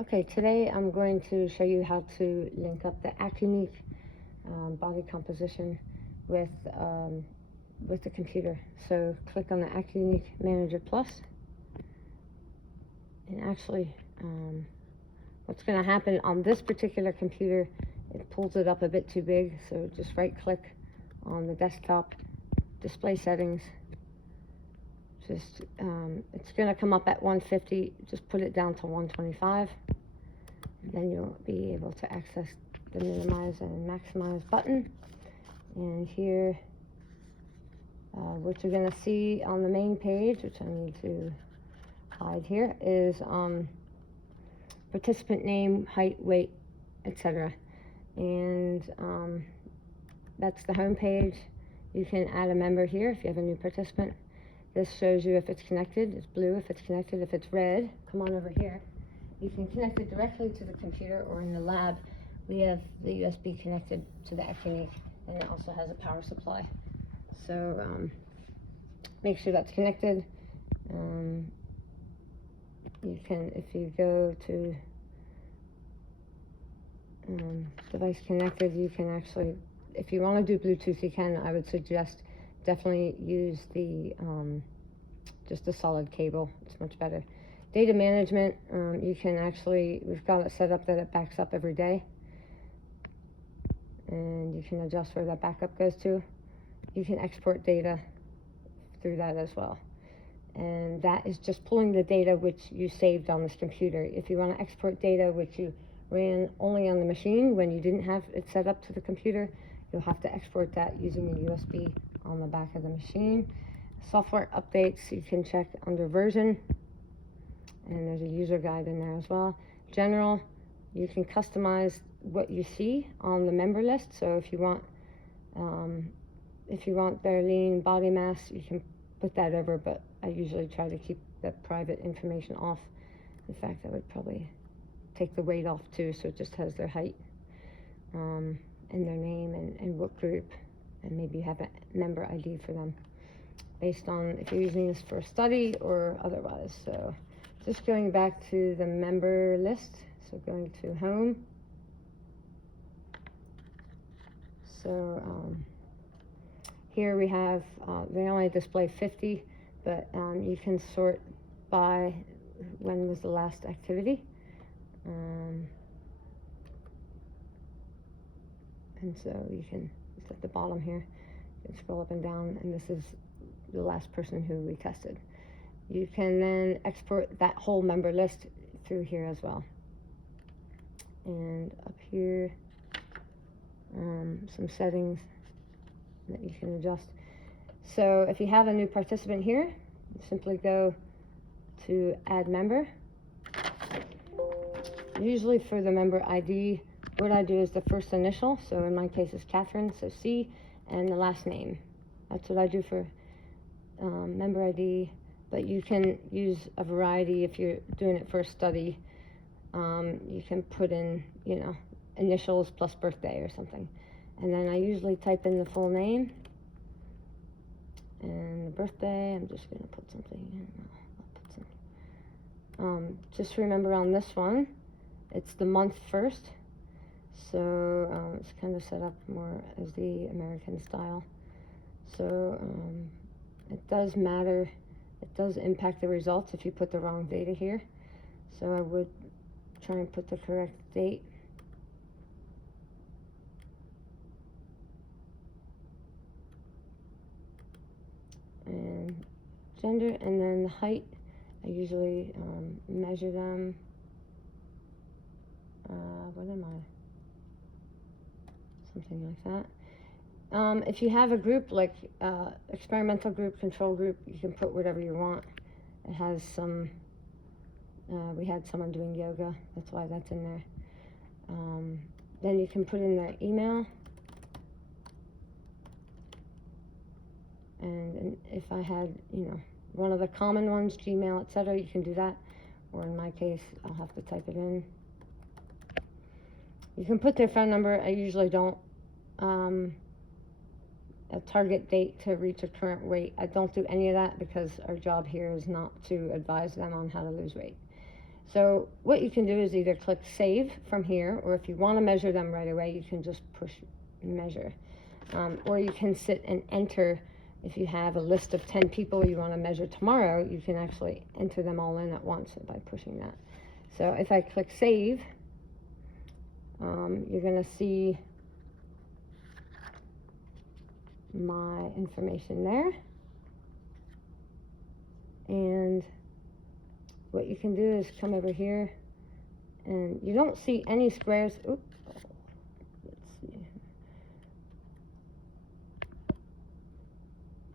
Okay, today I'm going to show you how to link up the Accuniq body composition with the computer. So click on the Accuniq Manager Plus, and actually what's going to happen on this particular computer, it pulls it up a bit too big, so just right click on the desktop, display settings. It's going to come up at 150, just put it down to 125. Then you'll be able to access the minimize and maximize button. And here, what you're going to see on the main page, which I need to hide here, is participant name, height, weight, etc. And that's the home page. You can add a member here if you have a new participant. This shows you if it's connected. It's blue if it's connected. If it's red, come on over here. You can connect it directly to the computer, or in the lab, we have the USB connected to the Accuniq, and it also has a power supply. So make sure that's connected. You can, if you go to device connected, you can actually, if you want to do Bluetooth, you can. I would suggest definitely use the just a solid cable. It's much better. Data management, you can actually, we've got it set up that it backs up every day, and you can adjust where that backup goes to. You can export data through that as well, and that is just pulling the data which you saved on this computer. If you want to export data which you ran only on the machine when you didn't have it set up to the computer, you'll have to export that using a USB on the back of the machine. Software updates, you can check under version, and there's a user guide in there as well. General, you can customize what you see on the member list. So if you want their lean body mass, you can put that over, but I usually try to keep the private information off. In fact, I would probably take the weight off too, so it just has their height and their name and what group, and maybe have a member ID for them based on if you're using this for a study or otherwise. So just going back to the member list, so going to home. So here we have, they only display 50, but you can sort by when was the last activity. And so you can, it's at the bottom here, you can scroll up and down, and this is the last person who we tested. You can then export that whole member list through here as well. And up here, some settings that you can adjust. So if you have a new participant here, simply go to add member. Usually for the member ID, what I do is the first initial, so in my case it's Catherine, so C, and the last name. That's what I do for member ID, but you can use a variety if you're doing it for a study. You can put in, initials plus birthday or something. And then I usually type in the full name and the birthday. I'm just going to put something in. I'll put some. Just remember on this one, it's the month first. So it's kind of set up more as the American style. So it does matter. It does impact the results if you put the wrong data here. So I would try and put the correct date. And gender, and then the height. I usually measure them. What am I? Something like that. If you have a group like experimental group, control group, you can put whatever you want. It has some, we had someone doing yoga, that's why that's in there. Then you can put in their email. And if I had, one of the common ones, Gmail, etc., you can do that. Or in my case, I'll have to type it in. You can put their phone number. I usually don't. A target date to reach a current weight. I don't do any of that because our job here is not to advise them on how to lose weight. So what you can do is either click save from here, or if you want to measure them right away, you can just push measure. Or you can sit and enter. If you have a list of 10 people you want to measure tomorrow, you can actually enter them all in at once by pushing that. So if I click save, you're going to see my information there. And what you can do is come over here, and you don't see any squares. Oops. Let's see.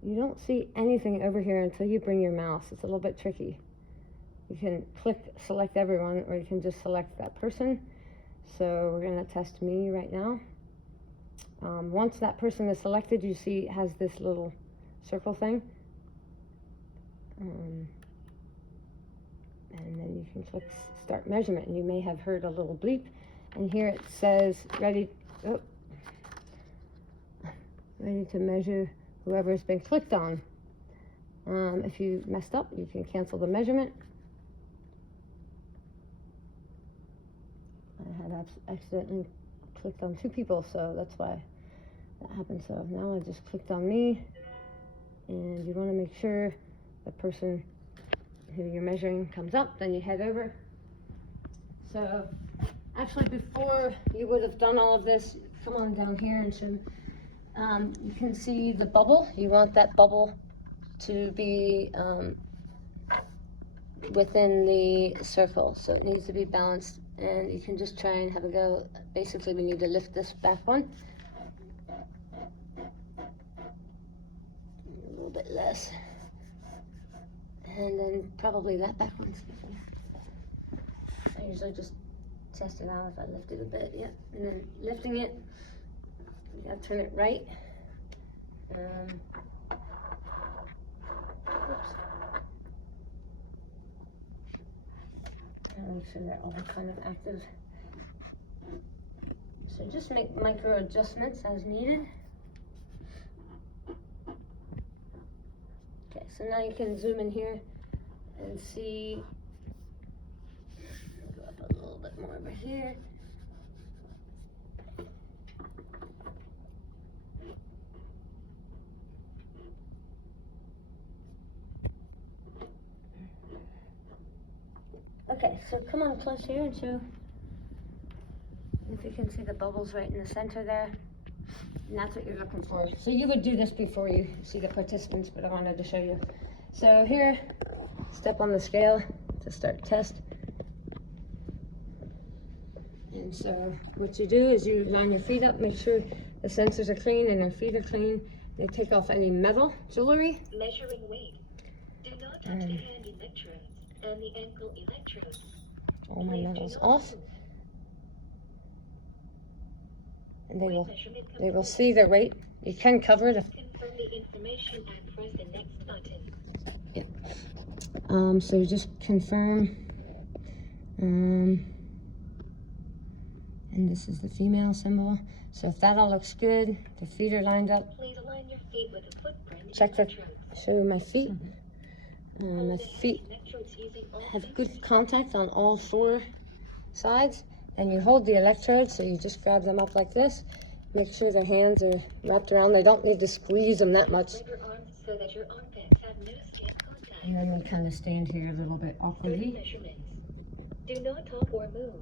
You don't see anything over here until you bring your mouse. It's a little bit tricky. You can select everyone, or you can just select that person. So we're going to test me right now. Once that person is selected, you see it has this little circle thing. And then you can click start measurement, and you may have heard a little bleep, and here it says ready to measure whoever's been clicked on. If you messed up, you can cancel the measurement. I had accidentally clicked on 2 people, so that's why that happened. So now I just clicked on me, and you want to make sure the person who you're measuring comes up, then you head over. So actually, before you would have done all of this, come on down here and show. You can see the bubble. You want that bubble to be within the circle, so it needs to be balanced, and you can just try and have a go. Basically, we need to lift this back one a little bit less. And then probably that back one's different. I usually just test it out if I lift it a bit, yeah. And then lifting it, you gotta turn it right. Oops. And make sure they're all kind of active. So just make micro adjustments as needed. Okay, so now you can zoom in here and see, go up a little bit more over here. Okay, so come on close here and show if you can see the bubbles right in the center there. And that's what you're looking for. So you would do this before you see the participants, but I wanted to show you. So here, step on the scale to start test. And so what you do is you line your feet up, make sure the sensors are clean and their feet are clean. They take off any metal jewelry. Measuring weight. Do not touch the hand electrodes and the ankle electrodes. All my metals off. And they will see their weight. You can cover it if confirm the information and press the next button. Yeah. So just confirm. And this is the female symbol. So if that all looks good, the feet are lined up. Please align your feet with the footprint. Check the show my feet. My feet have good contact on all 4 sides. And you hold the electrodes, so you just grab them up like this. Make sure their hands are wrapped around. They don't need to squeeze them that much. Spread your arms so that your armpits have no skin contact. And then we kind of stand here a little bit awkwardly. Measurements. Do not talk or move.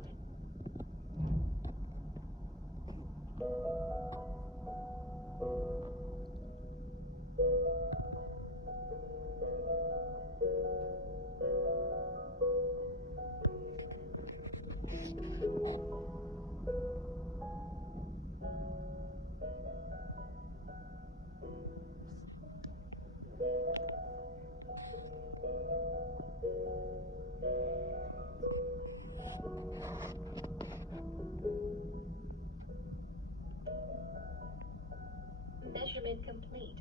Measurement complete.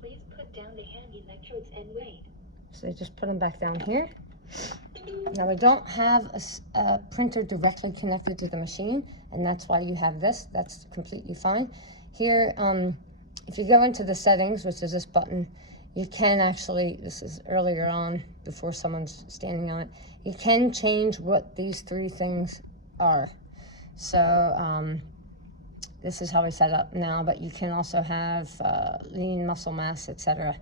Please put down the hand electrodes and wait. So just put them back down here. Now we don't have a printer directly connected to the machine, and that's why you have this. That's completely fine. Here, if you go into the settings, which is this button, you can actually, this is earlier on before someone's standing on it, You can change what these three things are. So this is how we set up now, but you can also have lean muscle mass, etc.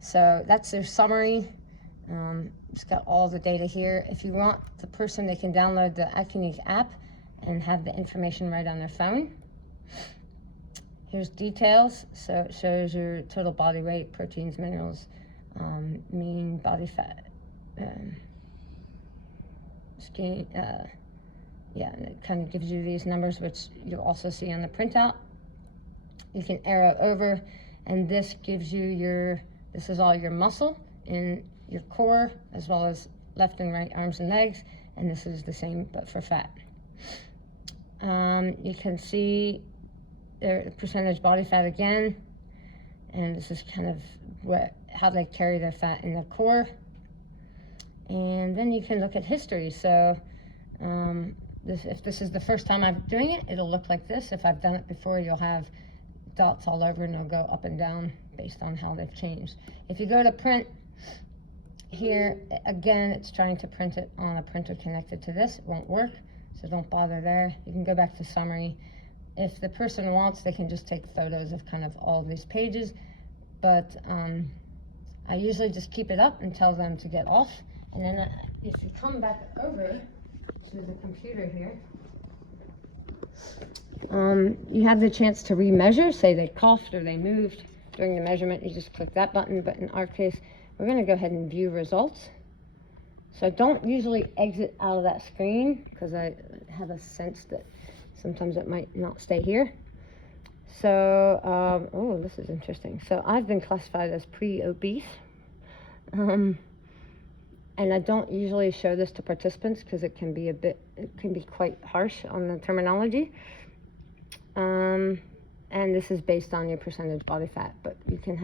So that's their summary. It's got all the data here. If you want the person, they can download the Accuniq app and have the information right on their phone. Here's details. So it shows your total body weight, proteins, minerals, mean body fat, skin, yeah, and it kind of gives you these numbers, which you'll also see on the printout. You can arrow over, and this gives you this is all your muscle in your core, as well as left and right arms and legs, and this is the same but for fat. You can see the percentage body fat again, and this is kind of how they carry their fat in their core. And then you can look at history. So if this is the first time I'm doing it, it'll look like this. If I've done it before, you'll have dots all over, and they'll go up and down based on how they've changed. If you go to print, here again, it's trying to print it on a printer connected to this. It won't work, so don't bother there. You can go back to summary. If the person wants, they can just take photos of kind of all of these pages, but I usually just keep it up and tell them to get off. And then if you come back over to the computer here, you have the chance to remeasure. Say they coughed or they moved during the measurement, you just click that button. But in our case, we're going to go ahead and view results. So I don't usually exit out of that screen because I have a sense that sometimes it might not stay here. So, oh, this is interesting. So I've been classified as pre-obese. And I don't usually show this to participants because it can be quite harsh on the terminology. And this is based on your percentage body fat, but you can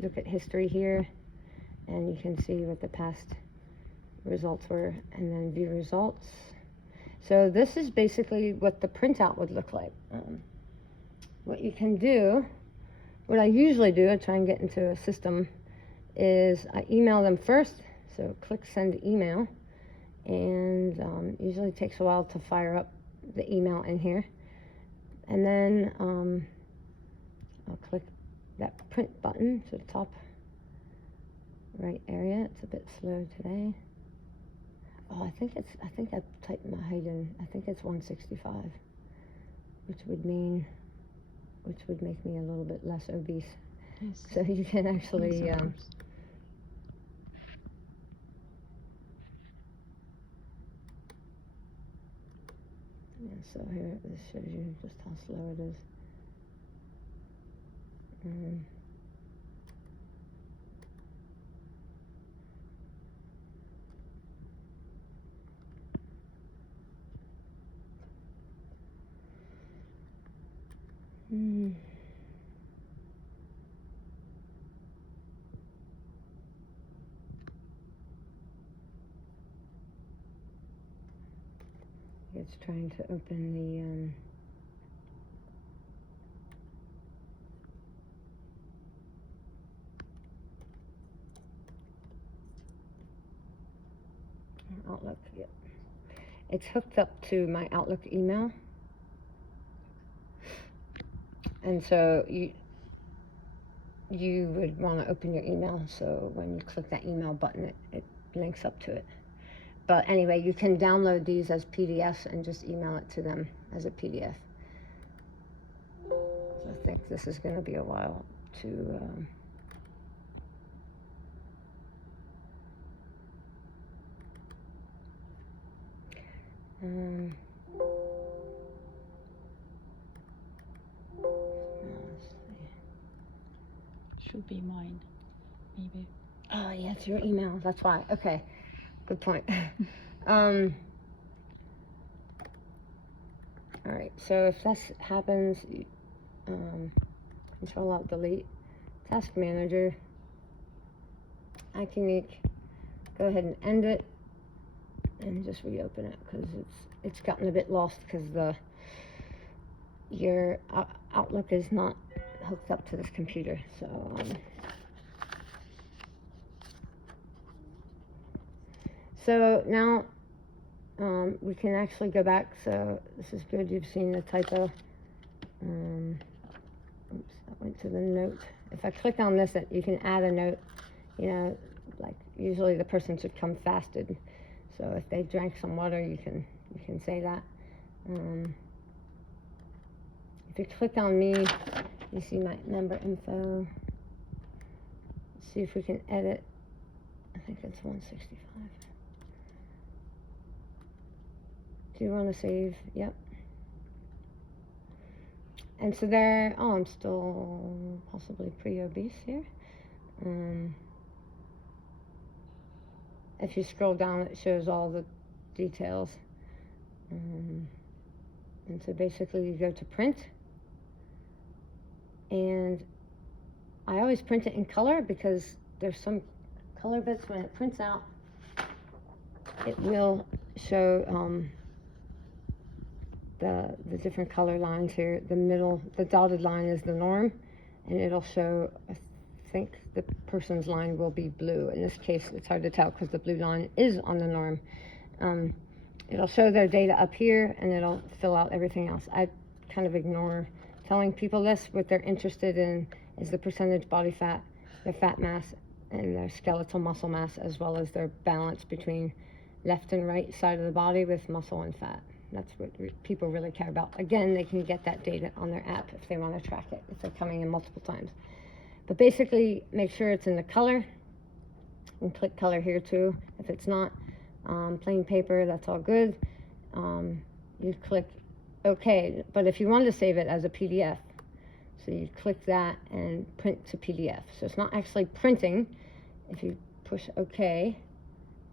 look at history here, and you can see what the past results were, and then view results. So this is basically what the printout would look like. What you can do, what I usually do, I try and get into a system, is I email them first. So click send email, and usually takes a while to fire up the email in here. And then I'll click that print button to the top right area. It's a bit slow today. Oh, I think I typed my height in. I think it's 165, which would make me a little bit less obese. Yes. So you can actually yeah, so here, this shows you just how slow it is. It's trying to open the Outlook. Yep. It's hooked up to my Outlook email, and so you would want to open your email. So when you click that email button, it links up to it. But anyway, you can download these as PDFs and just email it to them as a PDF. So I think this is going to be a while to Should be mine, maybe. Oh, yeah, it's your email. That's why. Okay, good point. All right, so if this happens, Control Alt Delete, Task Manager, Accuniq, go ahead and end it, and just reopen it because it's gotten a bit lost because your Outlook is not hooked up to this computer. So now we can actually go back. So this is good. You've seen the typo. Oops, that went to the note. If I click on this, you can add a note. You know, like usually the person should come fasted. So if they drank some water, you can say that. If you click on me, you see my member info. Let's see if we can edit. I think it's 165. Do you want to save? Yep. And so there, oh, I'm still possibly pre-obese here. If you scroll down, it shows all the details. And so basically you go to print. And I always print it in color because there's some color bits when it prints out. It will show the different color lines here. The middle, the dotted line is the norm, and it'll show, I think the person's line will be blue. In this case, it's hard to tell because the blue line is on the norm. It'll show their data up here, and it'll fill out everything else. I kind of ignore telling people this. What they're interested in is the percentage body fat, their fat mass, and their skeletal muscle mass, as well as their balance between left and right side of the body with muscle and fat. That's what people really care about. Again, they can get that data on their app if they want to track it, if they're coming in multiple times. But basically, make sure it's in the color. And click color here too. If it's not plain paper, that's all good. You click OK. But if you want to save it as a PDF, so you click that and print to PDF. So it's not actually printing. If you push OK,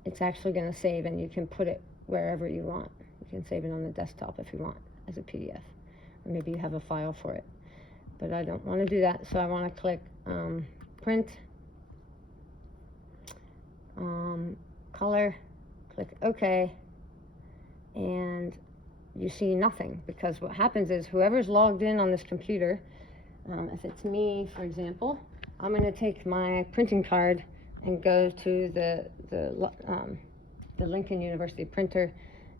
it's actually going to save, and you can put it wherever you want. You can save it on the desktop if you want as a PDF, or maybe you have a file for it. But I don't want to do that, so I want to click print, color, click OK, and you see nothing, because what happens is whoever's logged in on this computer, if it's me, for example, I'm going to take my printing card and go to the Lincoln University printer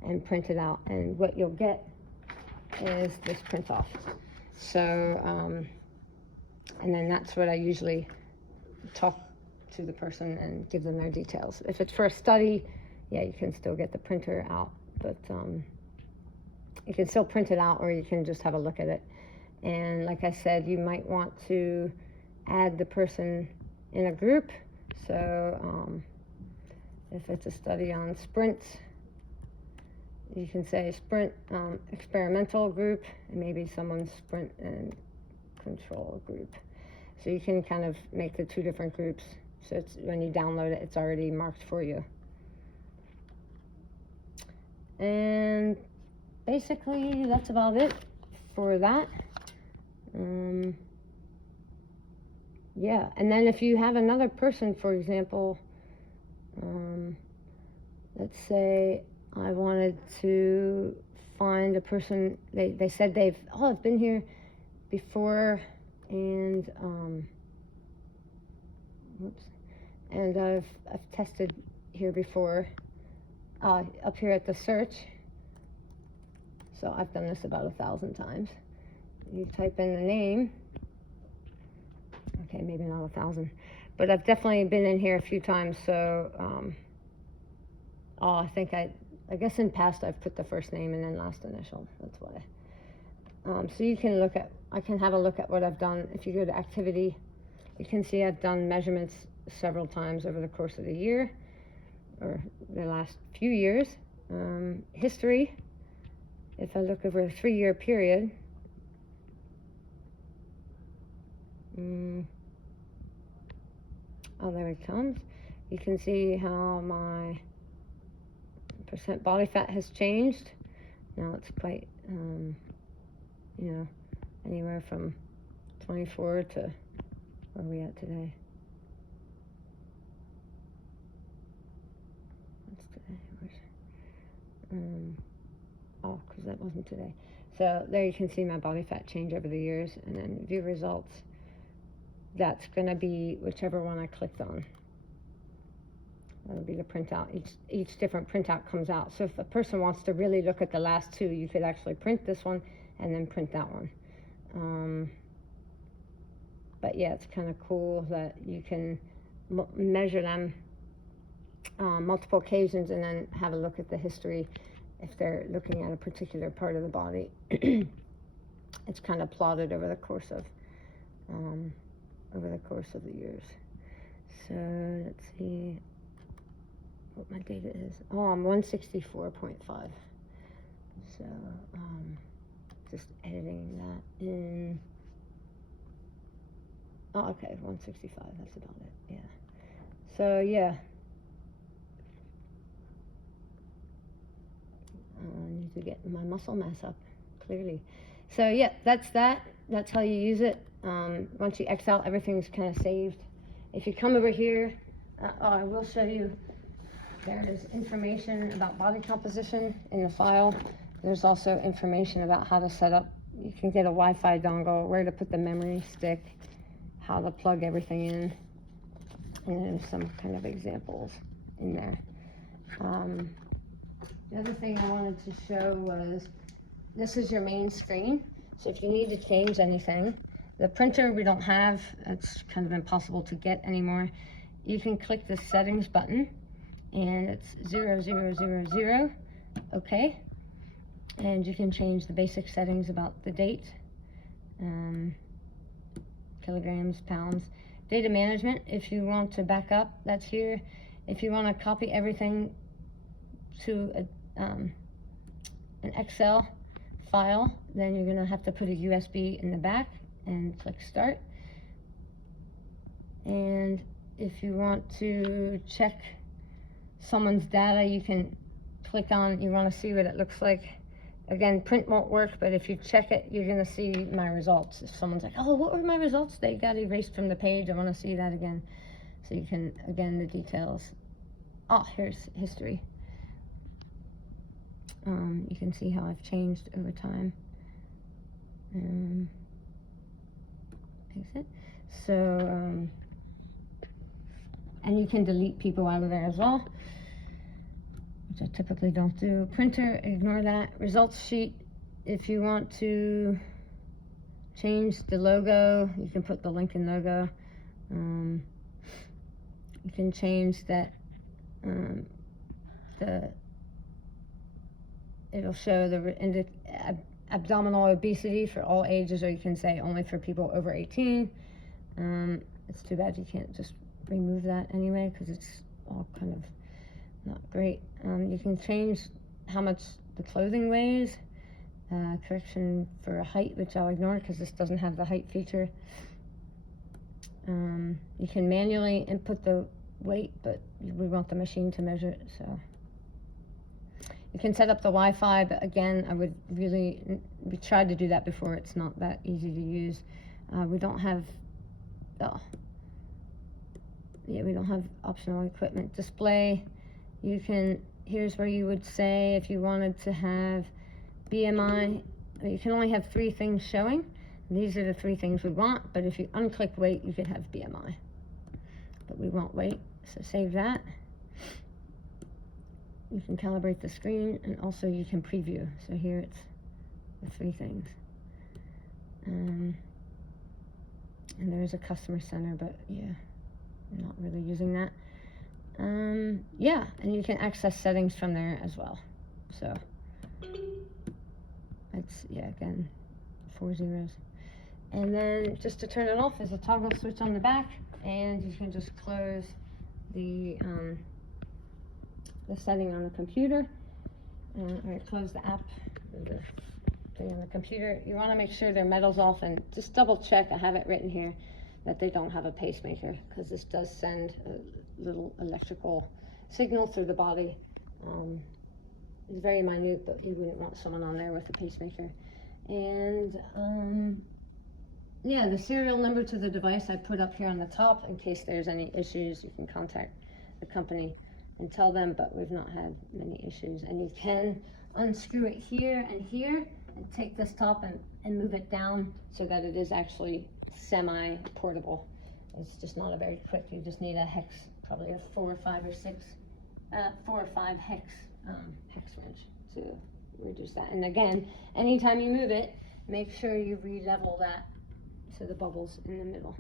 and print it out, and what you'll get is this print off. So and then that's what I usually talk to the person and give them their details. If it's for a study, yeah, you can still get the printer out, but you can still print it out, or you can just have a look at it. And like I said, you might want to add the person in a group. So if it's a study on sprints, you can say sprint experimental group, and maybe someone's sprint and control group. So you can kind of make the two different groups. So it's, when you download it, it's already marked for you. And basically, that's about it for that. Yeah, and then if you have another person, for example, let's say I wanted to find a person, they said I've been here before, and and I've tested here before, up here at the search. So I've done this about 1,000 times. You type in the name. Okay, maybe not 1,000, but I've definitely been in here a few times. So, I think I guess in past I've put the first name and then last initial. That's why. So you can I can have a look at what I've done. If you go to activity, you can see I've done measurements several times over the course of the year, or the last few years. History, if I look over a 3-year period, oh, there it comes. You can see how my percent body fat has changed. Now it's quite, anywhere from 24 to, where are we at today? What's today? Because that wasn't today. So there you can see my body fat change over the years, and then view results. That's going to be whichever one I clicked on. That'll be the printout. Each different printout comes out. So if a person wants to really look at the last two, you could actually print this one and then print that one. But yeah, it's kind of cool that you can measure them multiple occasions and then have a look at the history if they're looking at a particular part of the body. It's kind of plotted over the course of the years. So let's see what my data is. Oh, I'm 164.5. So just editing that in. Oh, okay, 165. That's about it. Yeah. So yeah. I need to get my muscle mass up, clearly. So yeah, that's that. That's how you use it. Once you X out, everything's kind of saved. If you come over here, I will show you, there is information about body composition in the file. There's also information about how to set up. You can get a Wi-Fi dongle, where to put the memory stick, how to plug everything in, and then some kind of examples in there. The other thing I wanted to show was, this is your main screen. So if you need to change anything, the printer we don't have, it's kind of impossible to get anymore. You can click the settings button and it's 0000, okay. And you can change the basic settings about the date, kilograms, pounds. Data management, if you want to back up, that's here. If you want to copy everything to an Excel file, then you're gonna have to put a USB in the back and click start. And if you want to check someone's data, you can click on, you want to see what it looks like. Again, print won't work, but if you check it, you're gonna see my results. If someone's like, oh, what were my results? They got erased from the page, I want to see that again. So you can, again, the details. Oh, here's history. You can see how I've changed over time. Exit. So, and you can delete people out of there as well, which I typically don't do. Printer, ignore that. Results sheet, if you want to change the logo, you can put the Lincoln logo. You can change that, it'll show the abdominal obesity for all ages, or you can say only for people over 18. It's too bad you can't just remove that anyway, because it's all kind of not great. You can change how much the clothing weighs. Correction for height, which I'll ignore because this doesn't have the height feature. You can manually input the weight, but we want the machine to measure it, so. You can set up the Wi-Fi, but again, we tried to do that before, it's not that easy to use. We don't have, we don't have optional equipment. Display, here's where you would say if you wanted to have BMI, you can only have 3 things showing. These are the 3 things we want, but if you unclick weight, you could have BMI. But we want weight, so save that. You can calibrate the screen, and also you can preview. So here it's the 3 things. And there's a customer center, but yeah, I'm not really using that. Yeah, and you can access settings from there as well. So it's, yeah, again, 4 zeros. And then just to turn it off, there's a toggle switch on the back, and you can just close the setting on the computer, or close the app, the thing on the computer. You want to make sure their metal's off, and just double check, I have it written here, that they don't have a pacemaker, because this does send a little electrical signal through the body. It's very minute, but you wouldn't want someone on there with a pacemaker. And yeah, the serial number to the device I put up here on the top. In case there's any issues, you can contact the company and tell them, but we've not had many issues. And you can unscrew it here and take this top and move it down so that it is actually semi-portable. It's just not a very quick, you just need a hex probably a 4 or 5 hex wrench to reduce that. And again, anytime you move it, make sure you re-level that so the bubbles in the middle.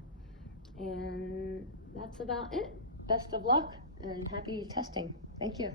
And that's about it. Best of luck and happy testing. Thank you.